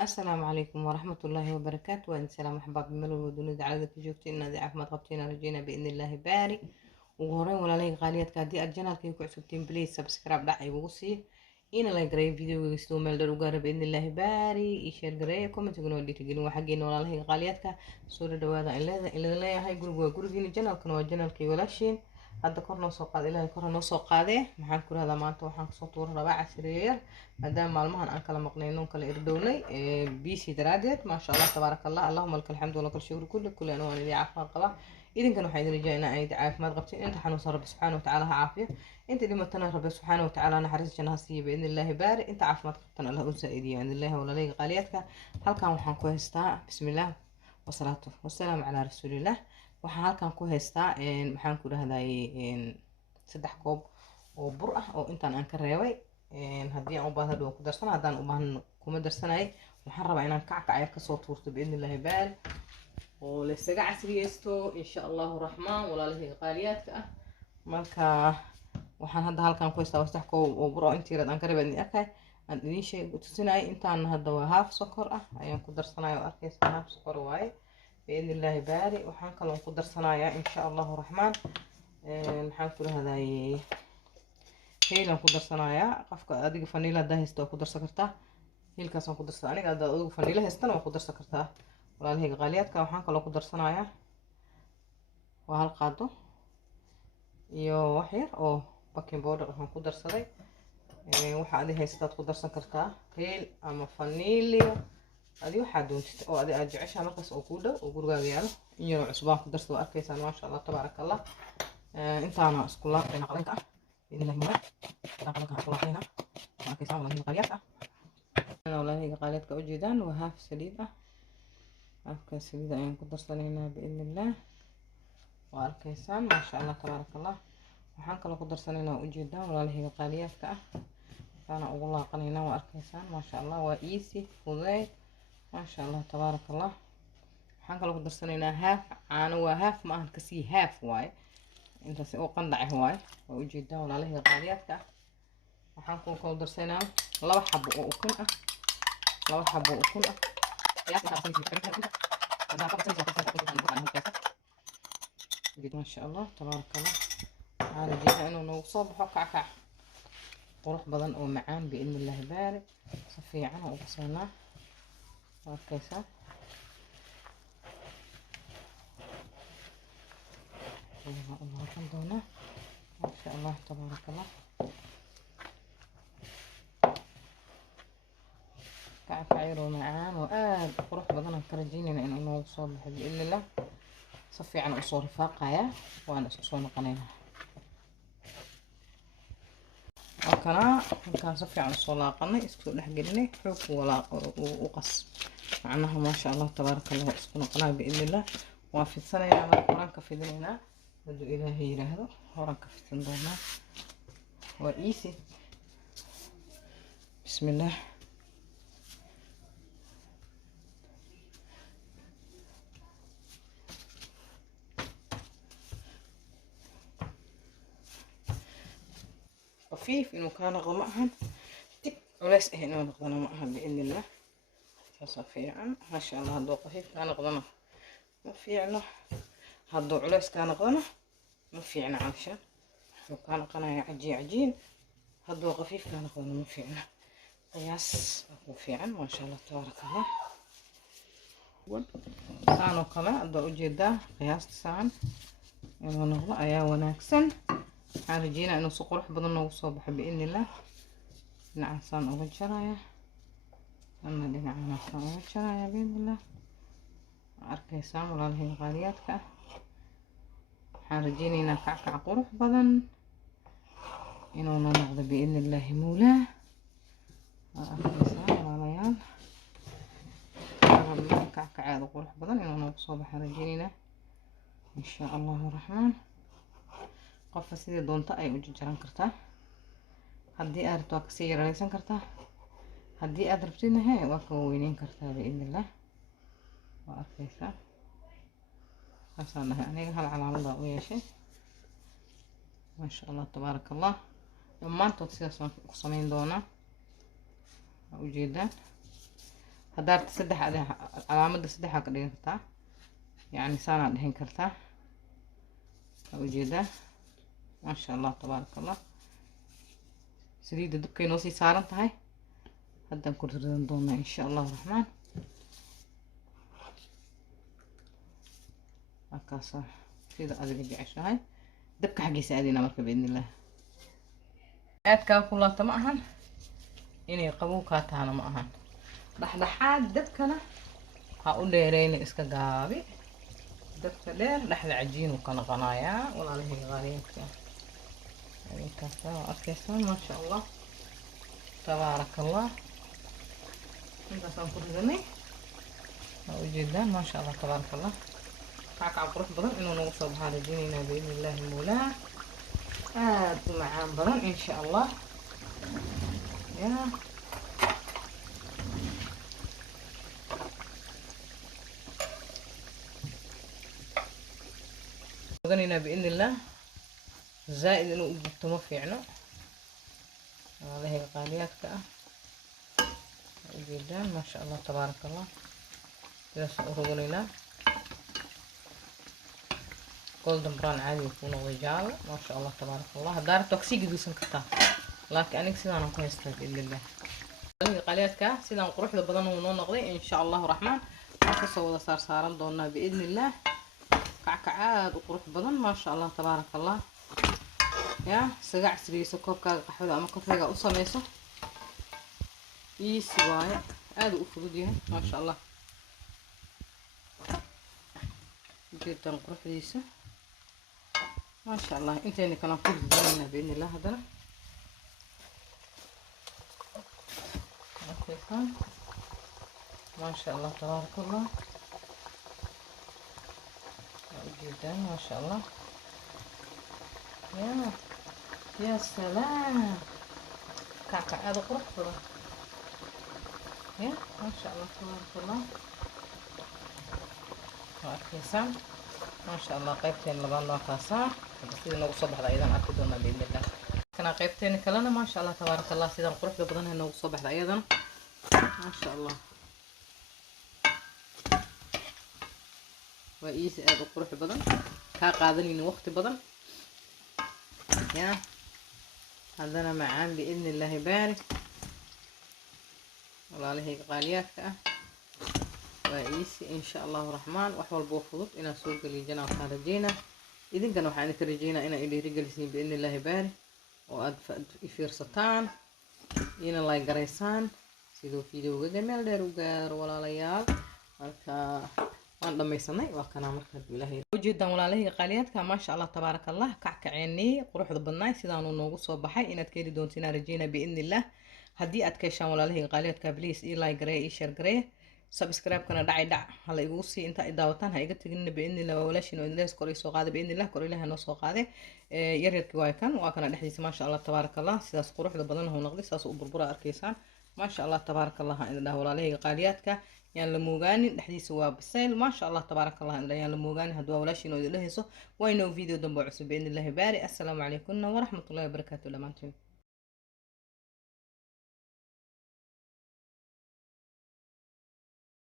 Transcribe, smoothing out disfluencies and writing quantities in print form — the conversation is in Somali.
السلام عليكم ورحمة الله وبركاته، وإن سلام أحباب ملو ودنيا على ذلك joogtiin inaad caafimaad qabtiin rajeyna بإذن الله baari ugu horeyn walaalay qaaliyaadka haddii aad janaalkay ku cusubtiin please subscribe dhac igu sii ina la gareeyo videoga sidoo meel dheer u gaara بإذن الله baari ii share gareeyo comment-guna waa dhiirigelin waa xaggeena walaalay qaaliyaadka soo dhawaada in leeyahay guriga waa gurigiina janaalkana waa janaalkay walaashiin hadda kor noo soo qaad ilaahay kor noo soo qaadee maxaan ku rahdaa maanta waxaan kasoo tuuran rabaa casriyeeyar maadaama maalmahan aan kala maqnayno kala irdownay biisi daraadeed maasha allah tabaarakallah allahumma lakal xamdu walakal shukru kulli ana waan idin caafimaad qabaa idinkan waxaan idin rajaynaa inaad caafimaad qabtiin inta xanuunsan rabbi subxaanahu watacaala ha caafiyo inta dhimatana rabbi subxaanahu watacaala naxariis janna ha siiyo biidni illaahi baari inta caafimaad qabtana allah u zaa'idiyo biidni illaahi walaalayga qaaliyaadka halkan waxaan ku haystaa bismillaah wasalaatu wasalaamu calaa rasuulillaah waxaan halkan ku haystaa maxaan ku dhahdaay 3 koob oo bur ah oo intaan aan ka reebay haddii aan u baahdo waan ku darsana haddaan u baahno kuma darsanay waxaan rabaa inaan kackac yar kasoo tuurto biidni illaahi baal oo la isaga casriyeysto insha allahu raxmaan walaalahayga qaaliyaadka ah marka waxaan hadda halkan ku haystaa 3 koob oo bur oo intii yar aan ka reebay idin arkay aan idin sheeg tusinay intaan hadda waa haaf sokor ah ayaan ku darsanay oo arkaysaa haaf sokor waaye بإذن الله باري وحان كلون ku darsanayaa insha Allah rahmaan maxaan ku rahdaay heelan ku darsanayaa qofka adiga vanilla haysto ku darsan kartaa heelkaas aan ku darsan aniga adiga vanilla haystana waa ku darsan kartaa walaalahayga qaaliyaadka waxaan kaloo ku darsanayaa waa hal qaado iyo wax yar oo baking powder waxaan ku darsaday waxa adiga haystaad ku darsan kartaa heel ama vanilla adii waxaa doontid oo adii aad jeceshahay markaas oo ku dhow oo gurigaaga yaalo in yar cusbaan ku darsado arkaysaan maasha Allah tabaarakallah intaana isku laaqayna qalinka ah in la himo qalinka isku laaqayna arkaysaan walahi qaliyad ah walahi qaliyadka u jeedaan waa haaf saliid ah haafka saliid ayaan ku darsanaynaa biidni illah waa arkaysaan maasha Allah tabaarakallah waxaan kaloo ku darsanaynaa u jeedaan walahi qaliyadka ah kana ugu laaqanaynaa waa arkaysaan maasha Allah waa easy fudeed ما شاء الله تبارك الله waxaan kala ku darsanaynaa haaf caano waa haaf ma ahan kasii haaf waaye intaas oo qandac waaye waa u jeedaa walaalahay qaaliyaadka waxaan ku kala darsanaynaa 2 xabo oo ukun ah 2 xabo oo ukun ah ما شاء الله تبارك الله أنا جينا إنه نوصل كعكع قروح بدن أو معان بإذن الله بارك صفي عنه وقصيناه وكيسة الله الحمد لله ما شاء الله تبارك الله كعكعير ومعان وآد قروح بدنا كرجينينا إنه نوصل بإذن الله صفي عن أصول فاقعة وأنا أصول قنينة كان صفي عن أصول قني اسكو لحقني حوك ولا وقص معناها ما شاء الله تبارك الله اسكو قناه بإذن الله وفي السنة يا قرآن كفيدنا بدو إلهي يرهدو قرآن كفيدنا دونا وإيسي بسم الله خفيف إنه كان غمقها تك وليس إنه نقضنا معها بإذن الله صفيعا ما شاء الله هدو خفيف كان غضنا ما فيعنا هدو عليس كان غضنا ما فيعنا عشان وكان قناة عجين هدو خفيف كان غضنا ما فيعنا قياس ما فيعنا ما شاء الله تبارك الله سانو كلا هدو جدا قياس سان إنه نغضى أيا وناكسن عارجينا إنه سقروح بدنا وصوبح بإذن الله نعم سان أول شرايا أما دينا عنا سان شرايا بإذن الله أركيسان ولا لهي غالياتك حارجيني نكعكع قروح بدن إنو ننغض بإذن الله مولاه أركيسان ولا ليال نكعكع قروح بدن إنو نوصوب حارجينينا إن شاء الله الرحمن قفة سيدي دونتا أي وجه جران كرتا هدي أردت وكسي رئيسان كرتا هدي أدربتينا هاي وكوينين كرتا بإذن الله وأركيسا أصلا يعني هالعلامة ويا شيء ما شاء الله تبارك الله يوم ما انتو تسيسون قصمين دونا وجيدا هدارت سدح علامة سدح كدين كرتا يعني سانا دحين كرتا وجيدا ما شاء الله تبارك الله سليدة دبكي نوسي سارنت هاي هدا نكون ردن دونا ان شاء الله الرحمن هكاسا سيدا ادري جعش هاي دبك حقي ساعدينا مركب باذن الله aadkaa kulaata ma ahan inay qabow kaa tahana ma ahan dhexdhexaad dabkana ha u dheereyna iska gaabi dabka dheer dhexda cajiin uu ka noqonayaa walaalahey qaaliinka intaasa arkaysaa maasha allah tabaaraka allah intaasaan ku ridanay waa ujeedaan maasha allah tabaaraka allah kackac qurux badan inuu nagu soo baxaan rajeynaynaa biidni illaahi mawlaa aad u macaan badan insha allah ya oganayna biidni illah zaaid inuu u gubto ma fiicno walaalahay qaaliyaadka ah ujeedaan maasha allah tabaaraka allah sidaas u roganaynaa golden brown عادي يكون رجال ما شاء الله تبارك الله دار توكسي جدوسن كتا لكن أنا كسيدان أكون هستفيد بإذن الله قليات كا سيدان قروح بدن ونو نقضي إن شاء الله الرحمن أكسو ودا صار صارم دونا بإذن الله كعكعاد وقروح بدن ما شاء الله تبارك الله يا سقع سريسو كوب كا قحوة أما كفاية قصة ميسو إيسي وايا هذا أفضل ما شاء الله جدا قروح ديسو ما شاء الله انت اللي كان كل زماننا باذن الله هذا ما شاء الله تبارك الله جدا ما شاء الله يا سلام كعكع هذا قرح يا ما شاء الله تبارك الله وأكيسان ما شاء الله قيبتين لبان وكاسان سيدنا وصبح أيضا أكدونا بإذن الله كنا قيبتين كلنا ما شاء الله تبارك الله سيدنا قروح ببضنها إنه وصبح أيضا ما شاء الله وإيس أبو قروح ببضن كا قادنين وقت بضن يا هذانا معان بإذن الله بارك والله عليه غاليات وإيسي إن شاء الله الرحمن وحول بوفضت إنا سوق اللي جنا وخارجينا إذن كانوا حاني كرجينا إنا إلي رجلسين بإذن الله باري وأدفع إفير ستان إنا الله يقريسان سيدو فيديو جميل دير وقار ولا ليال مركا وان لما يسني وكنا مركب بالله وجدا ولا له قاليات ما شاء الله تبارك الله كعكعيني قروح ضبناي سيدانو نوغو سو بخاي إنا تكيدي دونتينا رجينا بإذن الله هدي أتكيشان ولا له قاليات كابليس إي لاي قري إي شير قري سبسكرايب كنا دعي دع هلا يقولي انت دعوتان هيجي تجينا بإذن الله ولا شيء إنه الناس كوري سوق هذا بإذن الله كوري لها نص سوق هذا يريد كواي كان وكان نحدث ما شاء الله تبارك الله ساس قروح لبضنه ونقضي ساس وبربرة أركيسان ما شاء الله تبارك الله إن الله ولا له قالياتك يعني لموجاني نحدث سوا بالسيل ما شاء الله تبارك الله إن يعني لموجاني هدوا ولا شيء إنه له سو وينو فيديو دم بعث بإذن الله باري السلام عليكم ورحمة الله وبركاته لمانتم